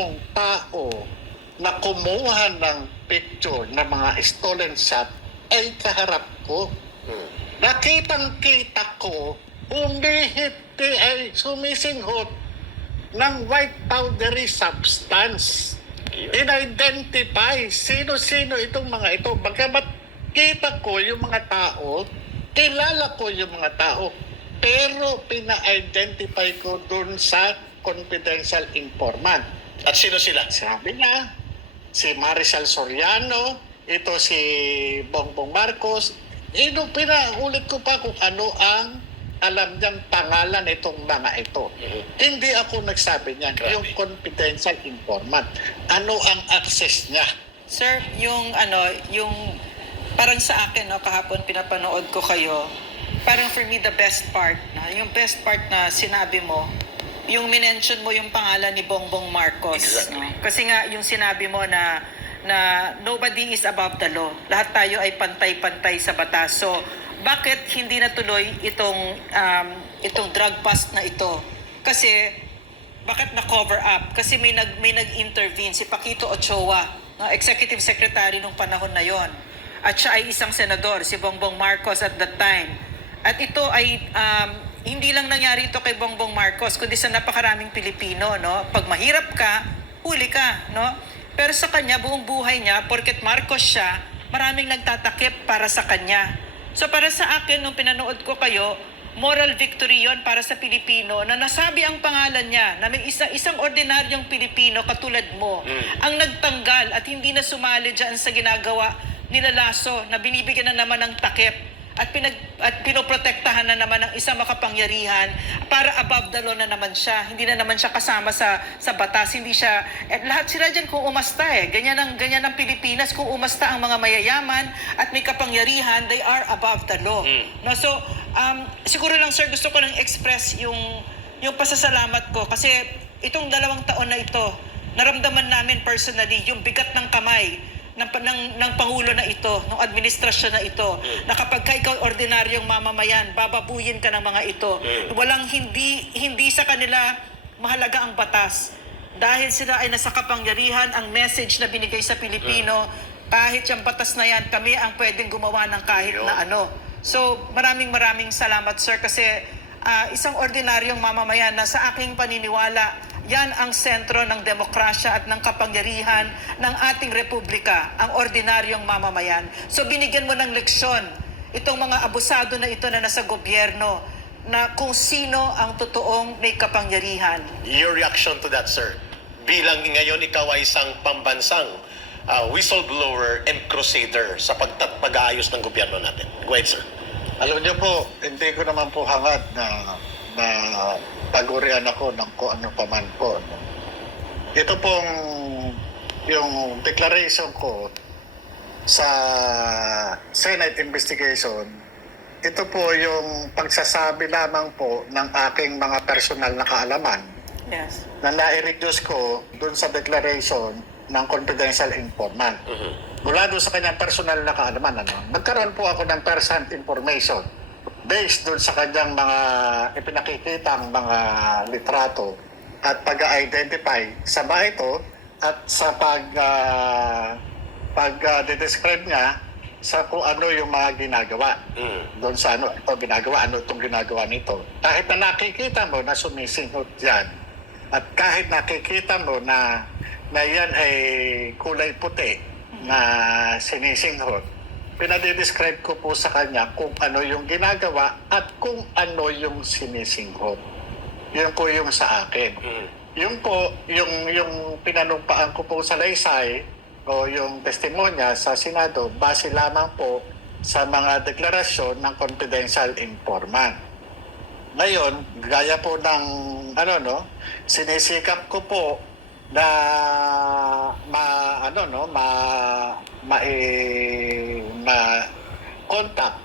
pong tao na kumuha ng picture ng mga stolen shot ay kaharap ko. Nakitang-kita ko, humihiti ay sumisinghot ng white powdery substance. In-identify sino-sino itong mga ito. Bagamat kita ko yung mga tao, kilala ko yung mga tao, pero pina-identify ko dun sa confidential informant. At sino sila? Sabi niya, si Maricel Soriano, ito si Bongbong Marcos. Pinaulit ko pa kung ano ang alam niyang pangalan itong mga ito. Hindi ako nagsabi niyan. Grabe. Yung confidential informant. Ano ang access niya? Sir, yung parang sa akin, no, kahapon pinapanood ko kayo, parang for me the best part, yung best part na sinabi mo, yung minention mo yung pangalan ni Bongbong Marcos. Exactly. No? Kasi nga yung sinabi mo na nobody is above the law. Lahat tayo ay pantay-pantay sa batas. So, bakit hindi natuloy itong drug bust na ito? Kasi bakit na-cover up? Kasi may nag-intervene si Paquito Ochoa, no, executive secretary nung panahon na yon. At siya ay isang senador, si Bongbong Marcos at that time. At ito ay hindi lang nangyari ito kay Bongbong Marcos, kundi sa napakaraming Pilipino, no? Pag mahirap ka, huli ka, no? Pero sa kanya, buong buhay niya, porket Marcos siya, maraming nagtatakip para sa kanya. So para sa akin, nung pinanood ko kayo, moral victory yon para sa Pilipino na nasabi ang pangalan niya na may isang ordinaryong Pilipino katulad mo ang nagtanggal at hindi na sumali dyan sa ginagawa nila Lasso na binibigyan na naman ng takip at pinoprotektahan na naman ng isang makapangyarihan para above the law na naman siya. Hindi na naman siya kasama sa batas. Hindi siya, lahat sila dyan kung umasta Ganyan ang Pilipinas. Kung umasta ang mga mayayaman at may kapangyarihan, they are above the law. No, so, siguro lang sir, gusto ko lang express yung pasasalamat ko kasi itong 2 taon na ito, naramdaman namin personally yung bigat ng kamay ng Pangulo na ito, ng administrasyon na ito, na kapag ikaw ordinaryong mamamayan, bababuyin ka ng mga ito. Walang hindi sa kanila mahalaga ang batas. Dahil sila ay nasa kapangyarihan, ang message na binigay sa Pilipino, kahit yung batas na yan, kami ang pwedeng gumawa ng kahit na ano. So, maraming salamat sir kasi isang ordinaryong mamamayan na sa aking paniniwala, yan ang sentro ng demokrasya at ng kapangyarihan ng ating republika, ang ordinaryong mamamayan. So binigyan mo ng leksyon itong mga abusado na ito na nasa gobyerno na kung sino ang totoong may kapangyarihan. Your reaction to that, sir? Bilang ngayon ikaw ay isang pambansang whistleblower and crusader sa pag-aayos ng gobyerno natin. Go ahead, sir. Alam niyo po, hindi ko naman po hangad na pagurian ako ng kung ano pa man po. Ito pong yung declaration ko sa Senate investigation, ito po yung pagsasabi lamang po ng aking mga personal na kaalaman Yes. na na-reduce ko dun sa declaration ng confidential informant. Mula doon sa kanyang personal na kaalaman, nagkaroon po ako ng first-hand information based doon sa kanyang mga ipinakikitang mga litrato at pag-identify sa mga ito at sa pag-describe niya sa kung ano yung mga ginagawa. Doon sa ano ito ginagawa, ano itong ginagawa nito. Kahit na nakikita mo na sumisinghot yan at kahit nakikita mo na yan ay kulay puti na sinisinghot, pinadidescribe ko po sa kanya kung ano yung ginagawa at kung ano yung sinisinghot. Yun po yung sa akin. Yung po, yung pinanumpaan ko po sa laysay o yung testimonya sa Senado, base lamang po sa mga deklarasyon ng confidential informant. Ngayon, gaya po ng sinisikap ko po na ma-contact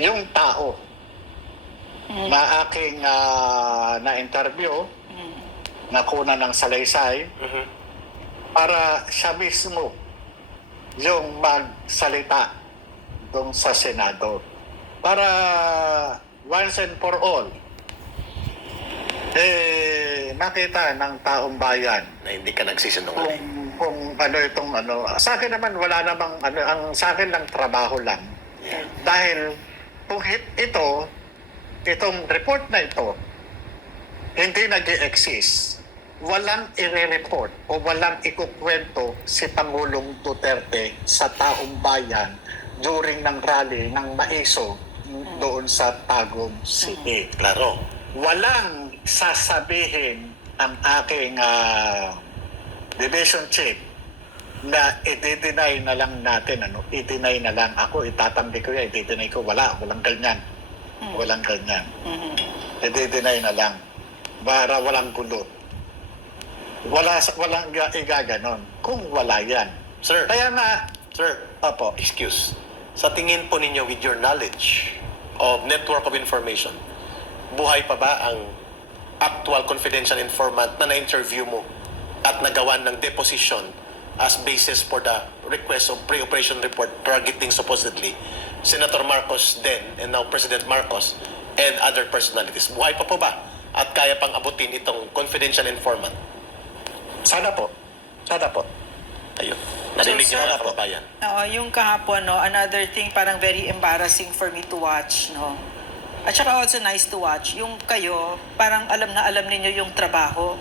yung tao na aking na-interview, nakuna ng salaysay, para siya mismo yung magsalita doon sa Senado. Para once and for all, makita ng taong bayan Na hindi ka nagsisinungaling. kung ano itong ano, sa akin naman wala namang ano, ang sa akin lang trabaho lang. Yeah. Dahil kung itong report na ito hindi nag-exist, walang i-report o walang ikukwento si Pangulong Duterte sa taong bayan during ng rally ng Maiso doon sa Tagum City. Klaro. Walang sasabihin ang aking division chief na i-deny na lang natin, i-deny na lang ako, itatanggi ko yan, i-deny ko, walang ganyan. Walang ganyan. I-deny na lang para walang gulo. Walang igaganon kung wala yan. Sir, Kaya nga, sir, opo, excuse. Sa tingin po ninyo with your knowledge of network of information, buhay pa ba ang actual confidential informant na na-interview mo at nagawan ng deposition as basis for the request of pre-operation report targeting supposedly Senator Marcos then and now President Marcos and other personalities? Buhay pa po ba? At kaya pang abutin itong confidential informant? sana po. Sana po. Ayun. Narinig So, niyo sir, mga kababayan. Oo, yung kahapon, no, another thing parang very embarrassing for me to watch, no. At saka also nice to watch. Yung kayo, parang alam na alam ninyo yung trabaho.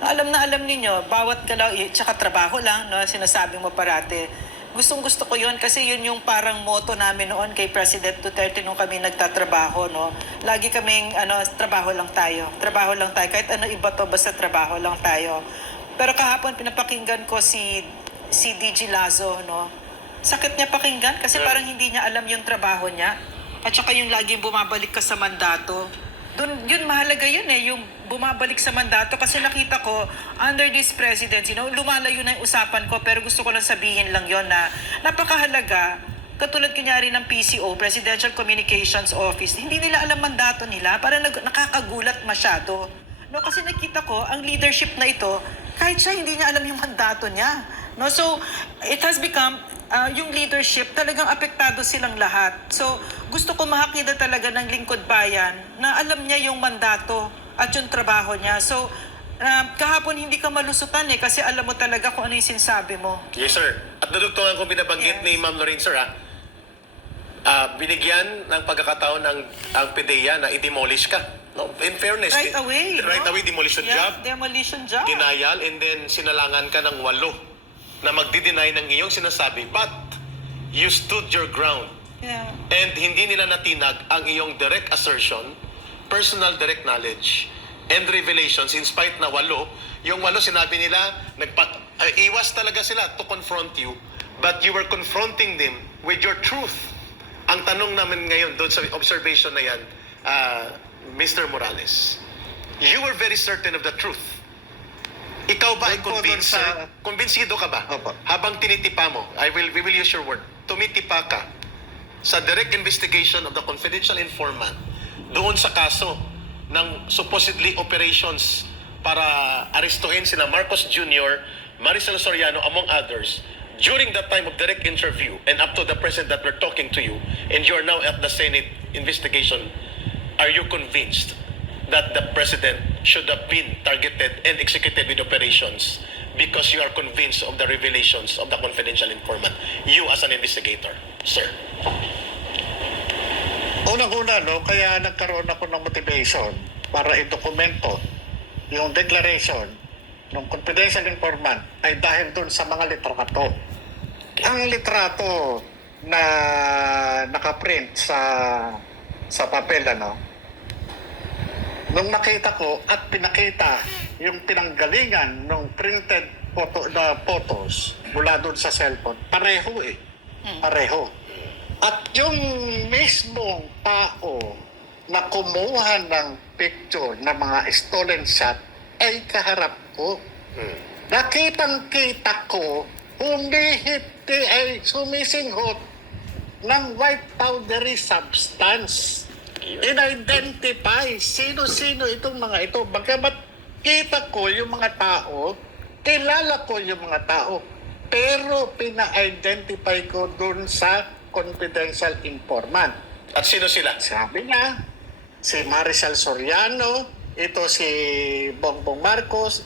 Alam na alam ninyo, bawat galaw, tsaka trabaho lang, no, sinasabi mo parate. Gustong-gusto ko yun kasi yun yung parang motto namin noon kay President Duterte nung kami nagtatrabaho, no. Lagi kaming, trabaho lang tayo. Trabaho lang tayo. Kahit ano iba to, basta trabaho lang tayo. Pero kahapon, pinapakinggan ko si DG Lazo, no. Sakit niya pakinggan kasi parang hindi niya alam yung trabaho niya. At saka yung laging bumabalik ka sa mandato. Yun mahalaga yun yung bumabalik sa mandato kasi nakita ko under this presidency, lumalayo na yung usapan ko pero gusto ko lang sabihin lang yon na napakahalaga. Katulad kunyari ng PCO, Presidential Communications Office, hindi nila alam mandato nila, parang nakakagulat masyado. No, kasi nakita ko ang leadership na ito, kahit siya hindi niya alam yung mandato niya. No, so it has become yung leadership, talagang apektado silang lahat. So, gusto ko makakita talaga ng lingkod bayan na alam niya yung mandato at yung trabaho niya. So, kahapon hindi ka malusutan kasi alam mo talaga kung ano yung sinasabi mo. Yes, sir. At nadugtungan ko binabanggit Yes. ni Ma'am Lorraine, sir, binigyan ng pagkakataon ang PDEA na i-demolish ka. No? In fairness, Right away. right away, demolition job, Demolition job. denial, and then sinalangan ka ng 8 na magdi-deny ng iyong sinasabi, but you stood your ground. Yeah. And hindi nila natinag ang iyong direct assertion, personal direct knowledge, and revelations in spite na 8, yung 8 sinabi nila, iwas talaga sila to confront you, but you were confronting them with your truth. Ang tanong namin ngayon doon sa observation na yan, Mr. Morales, you were very certain of the truth. Ikaw ba ay Doon po doon convinced? sa- Kumbinsido ka ba? Opo. Habang tinitipa mo, we will use your word, tumitipa ka sa direct investigation of the confidential informant doon sa kaso ng supposedly operations para arestuhin sina Marcos Jr., Maricel Soriano, among others, during that time of direct interview and up to the present that we're talking to you, and you're now at the Senate investigation, are you convinced that the President should have been targeted and executed with operations because you are convinced of the revelations of the confidential informant, you as an investigator, sir? unang-una, kaya nagkaroon ako ng motivation para i-dokumento yung declaration ng confidential informant ay dahil dun sa mga litrato. Ang litrato na nakaprint sa papel, nung nakita ko at pinakita yung pinanggalingan ng printed photos mula doon sa cellphone, pareho Pareho. At yung mismong tao na kumuha ng picture ng mga stolen shot ay kaharap ko. Nakitang-kita ko, humihiti ay sumisinghot ng white powdery substance. In-identify sino-sino itong mga ito. Bagamat kita ko yung mga tao, kilala ko yung mga tao, pero pina-identify ko dun sa confidential informant. At sino sila? Sabi niya, si Maricel Soriano, ito si Bongbong Marcos.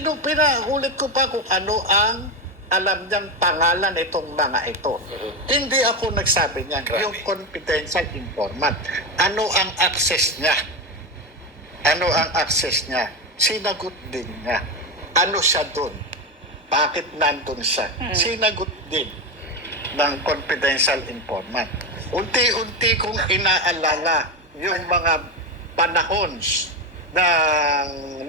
Nung pinakulit ko pa kung ano ang alam niyang pangalan itong mga ito. Hindi ako nagsabi niyan. Grabe. Yung confidential informant. Ano ang access niya? Ano ang access niya? Sinagot din niya. Ano siya doon? Bakit nandun siya? Sinagot din ng confidential informant. Unti-unti kong inaalala yung mga panahon na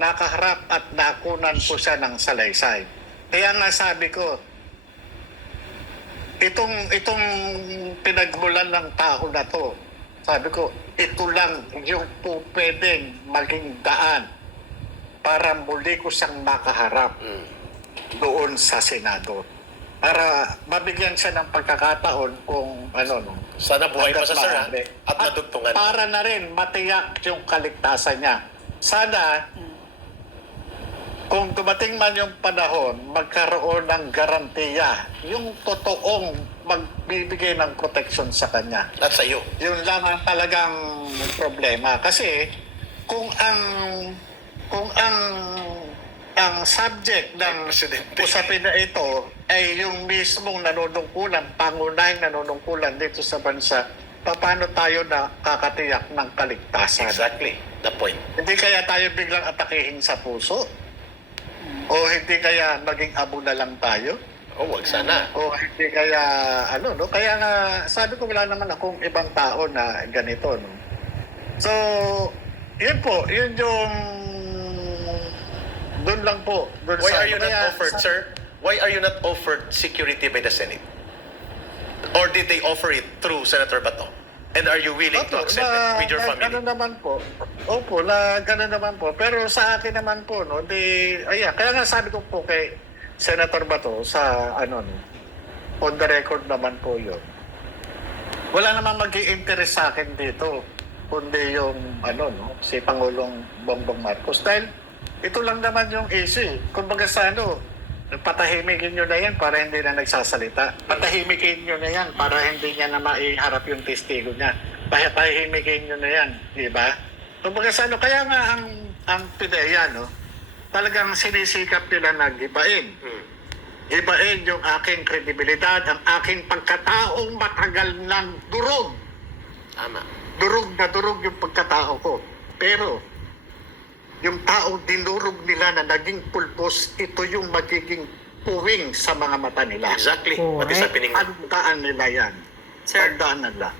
nakaharap at nakunan ko siya ng salaysay. Kaya nga sabi ko, itong pinagmulan ng tao na to, sabi ko, ito lang yung po pwedeng maging daan para muli ko siyang makaharap doon sa Senado. Para mabigyan siya ng pagkakataon kung ano, no. Sana buhay pa sa sir, ha? maaari. At madugtungan. Para na rin matiyak yung kaligtasan niya. Sana, kung dumating man yung panahon, magkaroon ng garantiya, yung totoong magbibigay ng protection sa kanya. At sa iyo. Yun lang ang talagang problema. Kasi kung ang subject ng Presidente. usapin na ito ay yung mismong nanunungkulan, pangunahing nanunungkulan dito sa bansa, paano tayo nakakatiyak ng kaligtasan? Exactly. The point. Hindi kaya tayo biglang atakihin sa puso? O hindi kaya maging abo na lang tayo? Oh, wag sana. O hindi kaya, ano, no? Kaya nga, sabi ko wala naman akong ibang tao na ganito, no? So, yun po, yun yung, doon lang po. Doon Why sa- are you not kaya offered, sa- sir? Why are you not offered security by the Senate? Or did they offer it through Senator Bato? And are you willing to Opo, accept it with your Ganun family? naman po. Opo, ganun naman po. Pero sa akin naman po, no, ayan, kaya nga sabi ko po kay Senator Bato sa, no, on the record naman po yun. Wala namang mag-i-interest sa akin dito, kundi yung, no, si Pangulong Bongbong Marcos. Dahil ito lang naman yung issue. Kumbaga sa patahimikin nyo na yan para hindi na nagsasalita. Patahimikin nyo na yan para hindi niya na maiharap yung testigo niya. Patahimikin nyo na yan, di ba? Kumbaga sa kaya nga ang PIDEA, no, talagang sinisikap nila nag-ibain. Ibain yung aking kredibilidad, ang aking pagkataong matagal ng durog. Tama. Durog na durog yung pagkatao ko. Pero, yung taong dinurog nila na naging pulbos, ito yung magiging puwing sa mga mata nila. Exactly. What is happening now? Tandaan nila yan. Sir. Tandaan nila.